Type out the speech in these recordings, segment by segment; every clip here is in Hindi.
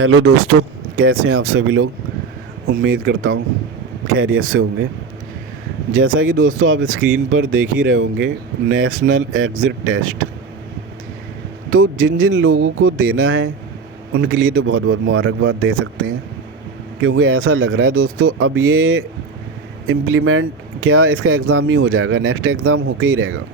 हेलो दोस्तों, कैसे हैं आप सभी लोग। उम्मीद करता हूँ खैरियत से होंगे। जैसा कि दोस्तों आप स्क्रीन पर देख ही रहे होंगे, नेशनल एग्ज़िट टेस्ट। तो जिन जिन लोगों को देना है उनके लिए तो बहुत बहुत मुबारकबाद दे सकते हैं, क्योंकि ऐसा लग रहा है दोस्तों अब ये इम्प्लीमेंट क्या इसका एग्ज़ाम ही हो जाएगा, नेक्स्ट एग्ज़ाम होके ही रहेगा।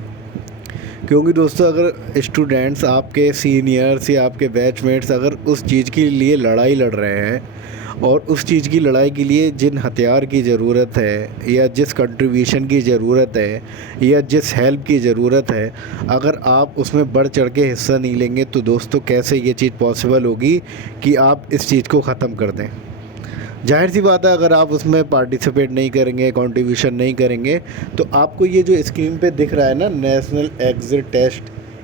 क्योंकि दोस्तों अगर स्टूडेंट्स, आपके सीनियर्स या आपके बैचमेट्स अगर उस चीज़ के लिए लड़ाई लड़ रहे हैं और उस चीज़ की लड़ाई के लिए जिन हथियार की ज़रूरत है या जिस कंट्रीब्यूशन की ज़रूरत है या जिस हेल्प की ज़रूरत है, अगर आप उसमें बढ़ चढ़ के हिस्सा नहीं लेंगे तो दोस्तों कैसे ये चीज़ पॉसिबल होगी कि आप इस चीज़ को ख़त्म कर दें। जाहिर सी बात है, अगर आप उसमें पार्टिसिपेट नहीं करेंगे, कंट्रीब्यूशन नहीं करेंगे, तो आपको ये जो स्क्रीन पे दिख रहा है ना, नेशनल एग्ज़िट टेस्ट,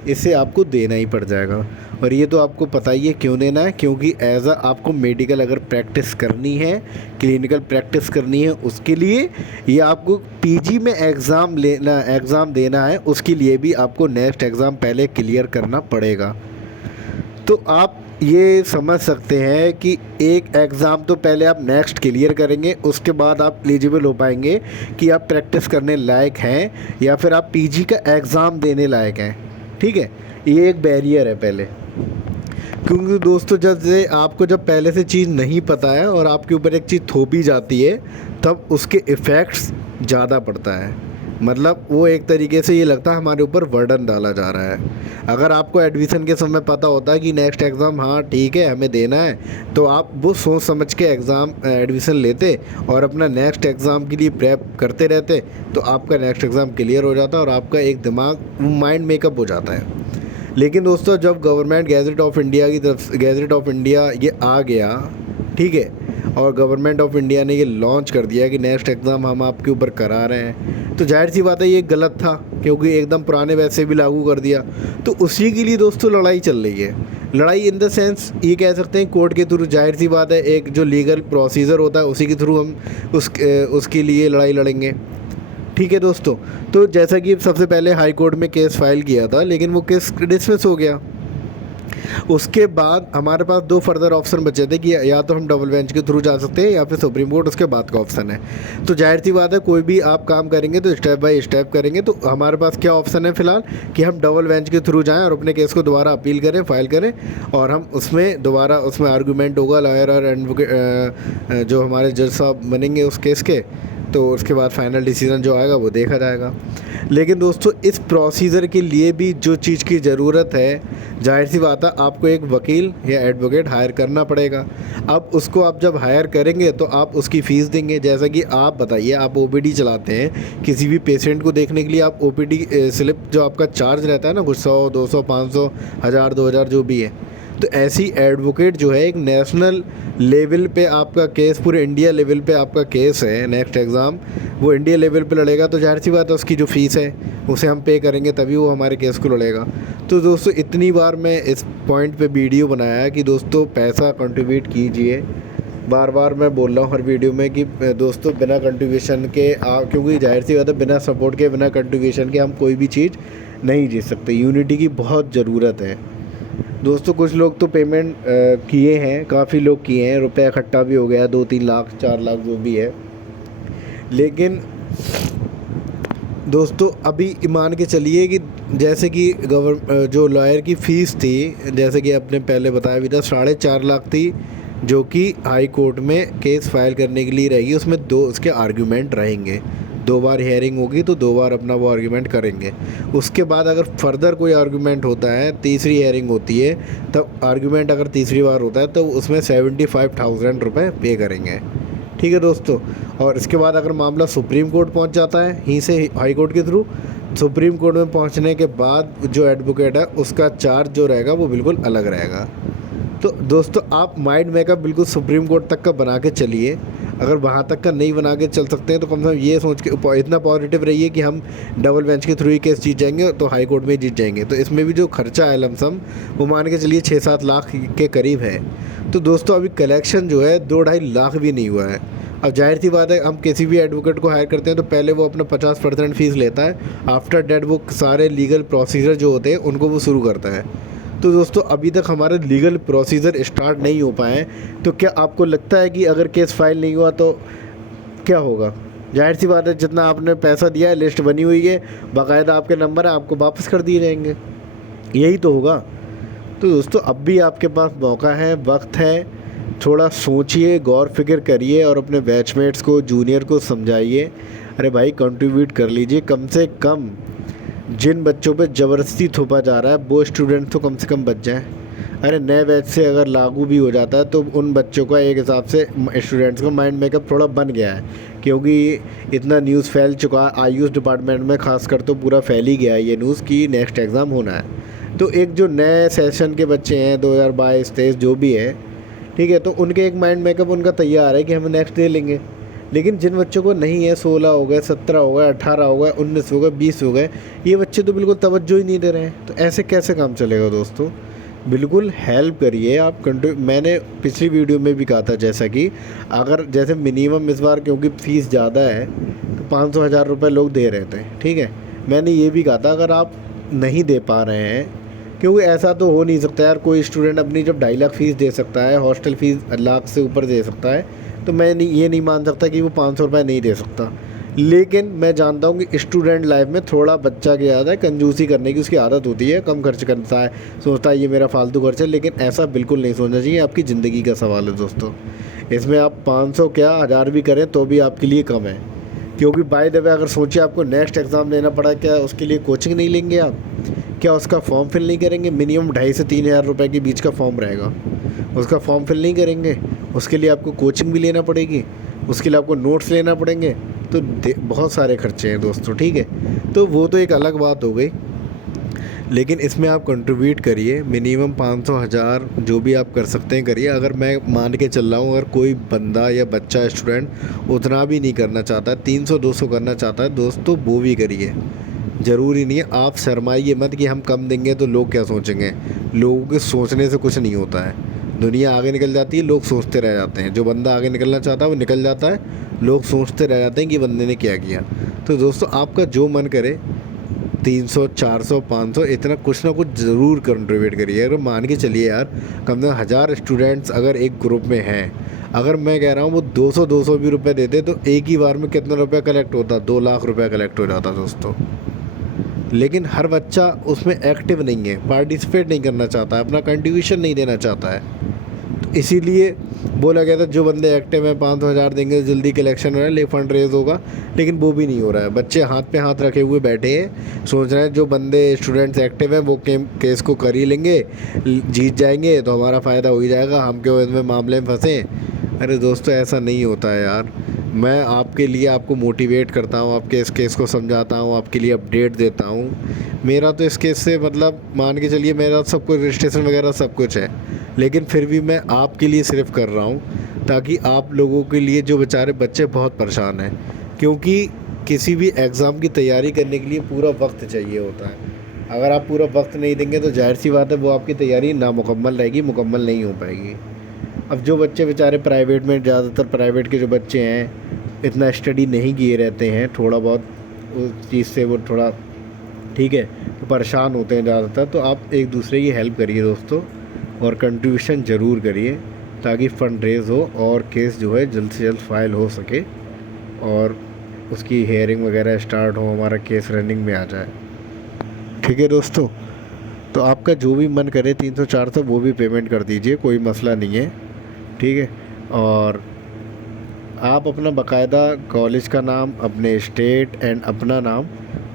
इसे आपको देना ही पड़ जाएगा। और ये तो आपको पता ही है क्यों देना है, क्योंकि एज अ आपको मेडिकल अगर प्रैक्टिस करनी है, क्लिनिकल प्रैक्टिस करनी है, उसके लिए या आपको पीजी में एग्ज़ाम देना है, उसके लिए भी आपको नेक्स्ट एग्ज़ाम पहले क्लियर करना पड़ेगा। तो आप ये समझ सकते हैं कि एक एग्ज़ाम तो पहले आप नेक्स्ट क्लियर करेंगे, उसके बाद आप एलिजिबल हो पाएंगे कि आप प्रैक्टिस करने लायक हैं या फिर आप पीजी का एग्ज़ाम देने लायक हैं। ठीक है, ये एक बैरियर है पहले। क्योंकि दोस्तों जब पहले से चीज़ नहीं पता है और आपके ऊपर एक चीज़ थोपी जाती है, तब उसके इफ़ेक्ट्स ज़्यादा पड़ता है। मतलब वो एक तरीके से ये लगता है हमारे ऊपर बर्डन डाला जा रहा है। अगर आपको एडमिशन के समय पता होता है कि नेक्स्ट एग्ज़ाम हाँ ठीक है हमें देना है, तो आप वो सोच समझ के एडमिशन लेते और अपना नेक्स्ट एग्ज़ाम के लिए प्रेप करते रहते, तो आपका नेक्स्ट एग्ज़ाम क्लियर हो जाता और आपका एक माइंड मेकअप हो जाता है। लेकिन दोस्तों जब गवर्नमेंट गैजेट ऑफ इंडिया की तरफ गैजेट ऑफ इंडिया ये आ गया, ठीक है, और गवर्नमेंट ऑफ इंडिया ने ये लॉन्च कर दिया कि नेक्स्ट एग्ज़ाम हम आपके ऊपर करा रहे हैं, तो जाहिर सी बात है ये गलत था, क्योंकि एकदम पुराने वैसे भी लागू कर दिया। तो उसी के लिए दोस्तों लड़ाई चल रही है। लड़ाई इन द सेंस ये कह सकते हैं कोर्ट के थ्रू। जाहिर सी बात है एक जो लीगल प्रोसीजर होता है उसी के थ्रू हम उसके लिए लड़ाई लड़ेंगे। ठीक है दोस्तों, तो जैसा कि सबसे पहले हाई कोर्ट में केस फाइल किया था, लेकिन वो केस डिसमिस हो गया। उसके बाद हमारे पास दो फर्दर ऑप्शन बचे थे कि या तो हम डबल बेंच के थ्रू जा सकते हैं या फिर सुप्रीम कोर्ट, उसके बाद का ऑप्शन है। तो जाहिर सी बात है कोई भी आप काम करेंगे तो स्टेप बाय स्टेप करेंगे। तो हमारे पास क्या ऑप्शन है फ़िलहाल कि हम डबल बेंच के थ्रू जाएं और अपने केस को दोबारा अपील करें, फाइल करें, और हम उसमें आर्गूमेंट होगा, लॉयर और एडवोकेट जो हमारे जज साहब बनेंगे उस केस के, तो उसके बाद फाइनल डिसीज़न जो आएगा वो देखा जाएगा। लेकिन दोस्तों इस प्रोसीजर के लिए भी जो चीज़ की ज़रूरत है, जाहिर सी बात है आपको एक वकील या एडवोकेट हायर करना पड़ेगा। अब उसको आप जब हायर करेंगे तो आप उसकी फ़ीस देंगे। जैसा कि आप बताइए, आप ओपीडी चलाते हैं, किसी भी पेशेंट को देखने के लिए आप ओपीडी स्लिप जो आपका चार्ज रहता है ना, कुछ 100, 200, 500, 1000, 2000 जो भी है, तो ऐसी एडवोकेट जो है एक नेशनल लेवल पे आपका केस, पूरे इंडिया लेवल पे आपका केस है, नेक्स्ट एग्ज़ाम वो इंडिया लेवल पे लड़ेगा, तो जाहिर सी बात है उसकी जो फ़ीस है उसे हम पे करेंगे, तभी वो हमारे केस को लड़ेगा। तो दोस्तों इतनी बार मैं इस पॉइंट पे वीडियो बनाया कि दोस्तों पैसा कंट्रीब्यूट कीजिए। बार बार मैं बोल रहा हूँ हर वीडियो में कि दोस्तों बिना कंट्रीब्यूशन के क्योंकि जाहिर सी बात है बिना सपोर्ट के, बिना कंट्रीब्यूशन के हम कोई भी चीज़ नहीं जीत सकते। यूनिटी की बहुत ज़रूरत है दोस्तों। कुछ लोग तो पेमेंट किए हैं, काफ़ी लोग किए हैं, रुपया इकट्ठा भी हो गया, 2-3 लाख 4 लाख जो भी है। लेकिन दोस्तों अभी मान के चलिए कि जैसे कि जो लॉयर की फ़ीस थी, जैसे कि आपने पहले बताया भी था, 4.5 लाख थी, जो कि हाई कोर्ट में केस फाइल करने के लिए रहेगी। उसमें 2 उसके आर्गूमेंट रहेंगे, 2 बार हियरिंग होगी, तो 2 बार अपना वो आर्गूमेंट करेंगे। उसके बाद अगर फर्दर कोई आर्गूमेंट होता है, तीसरी हियरिंग होती है, तब आर्गूमेंट अगर तीसरी बार होता है तो उसमें 75,000 रुपये पे करेंगे। ठीक है दोस्तों, और इसके बाद अगर मामला सुप्रीम कोर्ट पहुंच जाता है, यहीं से हाई कोर्ट के थ्रू, सुप्रीम कोर्ट में पहुंचने के बाद जो एडवोकेट है उसका चार्ज जो रहेगा वो बिल्कुल अलग रहेगा। तो दोस्तों आप माइंड मेकअप बिल्कुल सुप्रीम कोर्ट तक का बना के चलिए। अगर वहाँ तक का नहीं बना के चल सकते हैं तो कम से कम ये सोच के इतना पॉजिटिव रहिए कि हम डबल बेंच के थ्रू ही केस जीत जाएंगे तो हाई कोर्ट में जीत जाएंगे। तो इसमें भी जो खर्चा है लमसम, वो मान के चलिए 6-7 लाख के करीब है। तो दोस्तों अभी कलेक्शन जो है 2-2.5 लाख भी नहीं हुआ है। अब जाहिर सी बात है हम किसी भी एडवोकेट को हायर करते हैं तो पहले वो अपना 50% फ़ीस लेता है, आफ्टर डेट वो सारे लीगल प्रोसीजर जो होते हैं उनको वो शुरू करता है। तो दोस्तों अभी तक हमारे लीगल प्रोसीजर स्टार्ट नहीं हो पाए हैं, तो क्या आपको लगता है कि अगर केस फाइल नहीं हुआ तो क्या होगा? जाहिर सी बात है, जितना आपने पैसा दिया है, लिस्ट बनी हुई है, बाकायदा आपके नंबर है, आपको वापस कर दिए जाएंगे, यही तो होगा। तो दोस्तों अब भी आपके पास मौका है, वक्त है, थोड़ा सोचिए, गौर फिक्र करिए और अपने बैचमेट्स को, जूनियर को समझाइए, अरे भाई कंट्रीब्यूट कर लीजिए। कम से कम जिन बच्चों पे ज़बरदस्ती थोपा जा रहा है वो स्टूडेंट तो कम से कम बच जाएँ। अरे नए बैच से अगर लागू भी हो जाता है तो उन बच्चों का एक हिसाब से, स्टूडेंट्स का माइंड मेकअप थोड़ा बन गया है, क्योंकि इतना न्यूज़ फैल चुका है आयुष डिपार्टमेंट में, खासकर तो पूरा फैल ही गया है ये न्यूज़ कि नेक्स्ट एग्ज़ाम होना है। तो एक जो नए सेशन के बच्चे हैं 2022-23 जो भी है, ठीक है, तो उनके एक माइंड मेकअप उनका तैयार है कि हम नेक्स्ट दे लेंगे। लेकिन जिन बच्चों को नहीं है, 16 हो गए, 17 हो गए, 18 हो गए, 19 हो गए, 20 हो गए, ये बच्चे तो बिल्कुल तवज्जो ही नहीं दे रहे हैं। तो ऐसे कैसे काम चलेगा दोस्तों? बिल्कुल हेल्प करिए आप। मैंने पिछली वीडियो में भी कहा था, जैसा कि अगर जैसे मिनिमम इस बार क्योंकि फ़ीस ज़्यादा है तो 500,000 रुपये लोग दे रहे थे, ठीक है। मैंने ये भी कहा था अगर आप नहीं दे पा रहे हैं, क्योंकि ऐसा तो हो नहीं सकता यार, कोई स्टूडेंट अपनी जब 2.5 लाख फ़ीस दे सकता है, हॉस्टल फ़ीस लाख से ऊपर दे सकता है, तो मैं ये नहीं मान सकता कि वो 500 रुपये नहीं दे सकता। लेकिन मैं जानता हूँ कि स्टूडेंट लाइफ में थोड़ा बच्चा की आदत है कंजूसी करने की, उसकी आदत होती है, कम खर्च करता है, सोचता है ये मेरा फालतू खर्च है, लेकिन ऐसा बिल्कुल नहीं सोचना चाहिए। आपकी ज़िंदगी का सवाल है दोस्तों, इसमें आप 500 क्या 1000 भी करें तो भी आपके लिए कम है। क्योंकि बाय द वे अगर सोचिए आपको नेक्स्ट एग्ज़ाम देना पड़ा, क्या उसके लिए कोचिंग नहीं लेंगे आप? क्या उसका फॉर्म फिल नहीं करेंगे? मिनिमम 2,500 से 3,000 रुपये के बीच का फॉर्म रहेगा, उसका फॉर्म फिल नहीं करेंगे, उसके लिए आपको कोचिंग भी लेना पड़ेगी, उसके लिए आपको नोट्स लेना पड़ेंगे, तो बहुत सारे खर्चे हैं दोस्तों, ठीक है। तो वो तो एक अलग बात हो गई, लेकिन इसमें आप कंट्रीब्यूट करिए, मिनिमम 500 1000 जो भी आप कर सकते हैं करिए। अगर मैं मान के चल रहा हूँ, अगर कोई बंदा या बच्चा स्टूडेंट उतना भी नहीं करना चाहता, 300-200 करना चाहता है दोस्तों, वो भी करिए। ज़रूरी नहीं है, आप शर्माइए मत कि हम कम देंगे तो लोग क्या सोचेंगे। लोगों के सोचने से कुछ नहीं होता है, दुनिया आगे निकल जाती है, लोग सोचते रह जाते हैं। जो बंदा आगे निकलना चाहता है वो निकल जाता है, लोग सोचते रह जाते हैं कि बंदे ने क्या किया। तो दोस्तों आपका जो मन करे, 300 400 500 इतना कुछ ना कुछ ज़रूर कंट्रीब्यूट करिए। अगर मान के चलिए यार, कम से कम 1000 स्टूडेंट्स अगर एक ग्रुप में हैं, अगर मैं कह रहा हूँ वो 200 भी रुपये देते तो एक ही बार में कितना रुपया कलेक्ट होता? 2 लाख रुपया कलेक्ट हो जाता दोस्तों। लेकिन हर बच्चा उसमें एक्टिव नहीं है, पार्टिसिपेट नहीं करना चाहता है, अपना कंट्रीब्यूशन नहीं देना चाहता है। तो इसीलिए बोला गया था जो बंदे एक्टिव हैं 500 1000 देंगे तो जल्दी कलेक्शन हो रहा है, ले फंड रेज होगा, लेकिन वो भी नहीं हो रहा है। बच्चे हाथ पे हाथ रखे हुए बैठे हैं, सोच रहे हैं जो बंदे स्टूडेंट्स एक्टिव हैं वो केस को कर ही लेंगे, जीत जाएंगे तो हमारा फ़ायदा हो ही जाएगा, हम क्यों इसमें मामले में फंसे। अरे दोस्तों ऐसा नहीं होता है यार। मैं आपके लिए आपको मोटिवेट करता हूँ, आपके इस केस को समझाता हूँ, आपके लिए अपडेट देता हूँ। मेरा तो इस केस से मतलब मान के चलिए मेरा सब कुछ रजिस्ट्रेशन वगैरह सब कुछ है, लेकिन फिर भी मैं आपके लिए सिर्फ कर रहा हूँ ताकि आप लोगों के लिए, जो बेचारे बच्चे बहुत परेशान हैं, क्योंकि किसी भी एग्ज़ाम की तैयारी करने के लिए पूरा वक्त चाहिए होता है। अगर आप पूरा वक्त नहीं देंगे तो जाहिर सी बात है वो आपकी तैयारी नामुकम्मल रहेगी, मुकम्मल नहीं हो पाएगी। अब जो बच्चे बेचारे प्राइवेट में, ज़्यादातर प्राइवेट के जो बच्चे हैं इतना स्टडी नहीं किए रहते हैं, थोड़ा बहुत उस चीज़ से वो थोड़ा ठीक है तो परेशान होते हैं ज़्यादातर। तो आप एक दूसरे की हेल्प करिए दोस्तों, और कंट्रीब्यूशन ज़रूर करिए ताकि फ़ंड रेज़ हो और केस जो है जल्द से जल्द फाइल हो सके और उसकी हेयरिंग वगैरह स्टार्ट हो, हमारा केस रनिंग में आ जाए। ठीक है दोस्तों, तो आपका जो भी मन करे 300 400 वो भी पेमेंट कर दीजिए, कोई मसला नहीं है, ठीक है। और आप अपना बाकायदा कॉलेज का नाम, अपने स्टेट एंड अपना नाम,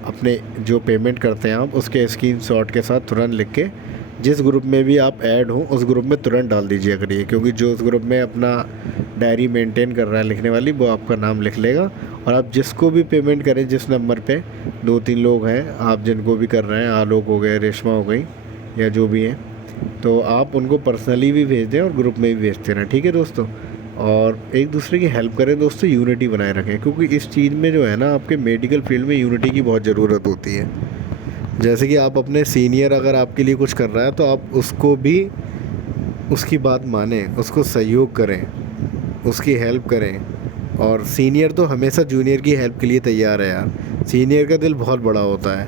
अपने जो पेमेंट करते हैं आप उसके स्क्रीनशॉट के साथ तुरंत लिख के जिस ग्रुप में भी आप ऐड हो उस ग्रुप में तुरंत डाल दीजिए करिए, क्योंकि जो उस ग्रुप में अपना डायरी मेंटेन कर रहा है लिखने वाली, वो आपका नाम लिख लेगा। और आप जिसको भी पेमेंट करें, जिस नंबर पे 2-3 लोग हैं आप जिनको भी कर रहे हैं, आलोक हो गए, रेशमा हो गई या जो भी हैं, तो आप उनको पर्सनली भी भेज दें और ग्रुप में भी भेजते रहें। ठीक है दोस्तों, और एक दूसरे की हेल्प करें दोस्तों, यूनिटी बनाए रखें, क्योंकि इस चीज़ में जो है ना आपके मेडिकल फील्ड में यूनिटी की बहुत ज़रूरत होती है। जैसे कि आप अपने सीनियर अगर आपके लिए कुछ कर रहा है तो आप उसको भी उसकी बात मानें, उसको सहयोग करें, उसकी हेल्प करें। और सीनियर तो हमेशा जूनियर की हेल्प के लिए तैयार है यार, सीनियर का दिल बहुत बड़ा होता है।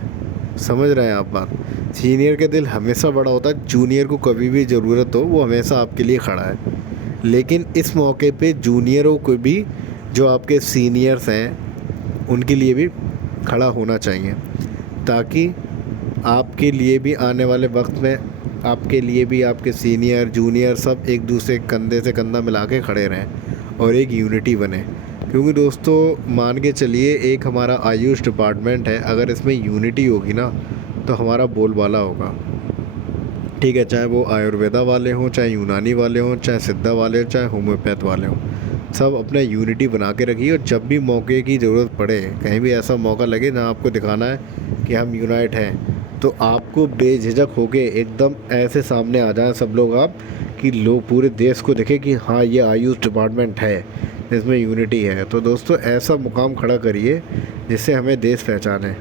समझ रहे हैं आप बात। सीनियर का दिल हमेशा बड़ा होता है, जूनियर को कभी भी ज़रूरत हो वो हमेशा आपके लिए खड़ा है। लेकिन इस मौके पे जूनियरों को भी, जो आपके सीनियर्स हैं, उनके लिए भी खड़ा होना चाहिए, ताकि आपके लिए भी आने वाले वक्त में आपके लिए भी आपके सीनियर जूनियर सब एक दूसरे कंधे से कंधा मिला के खड़े रहें और एक यूनिटी बने। क्योंकि दोस्तों मान के चलिए, एक हमारा आयुष डिपार्टमेंट है, अगर इसमें यूनिटी होगी ना तो हमारा बोलबाला होगा। ठीक है, चाहे वो आयुर्वेदा वाले हों, चाहे यूनानी वाले हों, चाहे सिद्धा वाले हों, चाहे होम्योपैथ वाले हों, सब अपना यूनिटी बना के रखिए। और जब भी मौके की ज़रूरत पड़े, कहीं भी ऐसा मौका लगे ना आपको दिखाना है कि हम यूनाइट हैं, तो आपको बेझिझक होके एकदम ऐसे सामने आ जाएं सब लोग आप, कि लोग पूरे देश को देखें कि हाँ ये आयुष डिपार्टमेंट है, इसमें यूनिटी है। तो दोस्तों ऐसा मुकाम खड़ा करिए जिससे हमें देश पहचाने।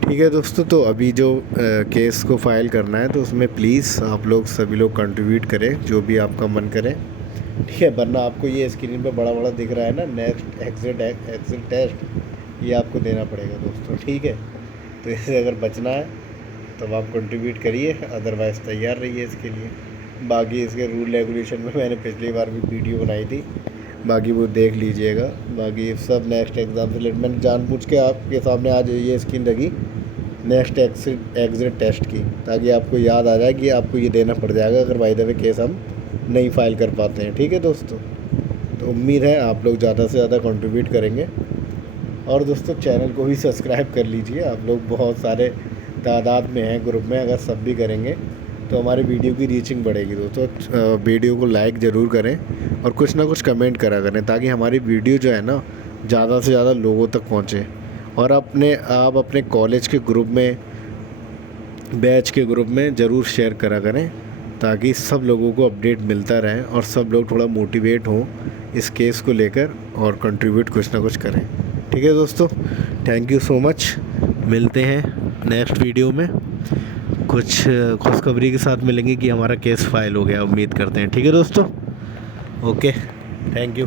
ठीक है दोस्तों, तो अभी जो केस को फाइल करना है तो उसमें प्लीज़ आप लोग सभी लोग कंट्रीब्यूट करें, जो भी आपका मन करे। ठीक है, वरना आपको ये स्क्रीन पे बड़ा बड़ा दिख रहा है ना, नेक्स्ट एग्जिट टेस्ट, ये आपको देना पड़ेगा दोस्तों। ठीक है, तो इससे अगर बचना है तो आप कंट्रीब्यूट करिए, अदरवाइज़ तैयार रहिए इसके लिए। बाकी इसके रूल रेगुलेशन में मैंने पिछली बार भी वीडियो बनाई थी, बाकी वो देख लीजिएगा। बाकी सब नेक्स्ट एग्ज़ाम से रिलेटेड मैंने जानबूझ के आपके सामने आज ये स्क्रीन रखी नेक्स्ट एग्जिट टेस्ट की, ताकि आपको याद आ जाए कि आपको ये देना पड़ जाएगा अगर बाय द वे केस हम नहीं फाइल कर पाते हैं। ठीक है दोस्तों, तो उम्मीद है आप लोग ज़्यादा से ज़्यादा कंट्रीब्यूट करेंगे। और दोस्तों चैनल को भी सब्सक्राइब कर लीजिए, आप लोग बहुत सारे तादाद में हैं ग्रुप में, अगर सब भी करेंगे तो हमारे वीडियो की रीचिंग बढ़ेगी। दोस्तों वीडियो को लाइक ज़रूर करें और कुछ ना कुछ कमेंट करा करें, ताकि हमारी वीडियो जो है ना ज़्यादा से ज़्यादा लोगों तक पहुँचे। और आप अपने कॉलेज के ग्रुप में, बैच के ग्रुप में ज़रूर शेयर करा करें, ताकि सब लोगों को अपडेट मिलता रहे और सब लोग थोड़ा मोटिवेट हों इस केस को लेकर और कंट्रीब्यूट कुछ ना कुछ करें। ठीक है दोस्तों, थैंक यू सो मच। मिलते हैं नेक्स्ट वीडियो में, कुछ खुशखबरी के साथ मिलेंगे कि हमारा केस फाइल हो गया, उम्मीद करते हैं। ठीक है दोस्तों, ओके, थैंक यू।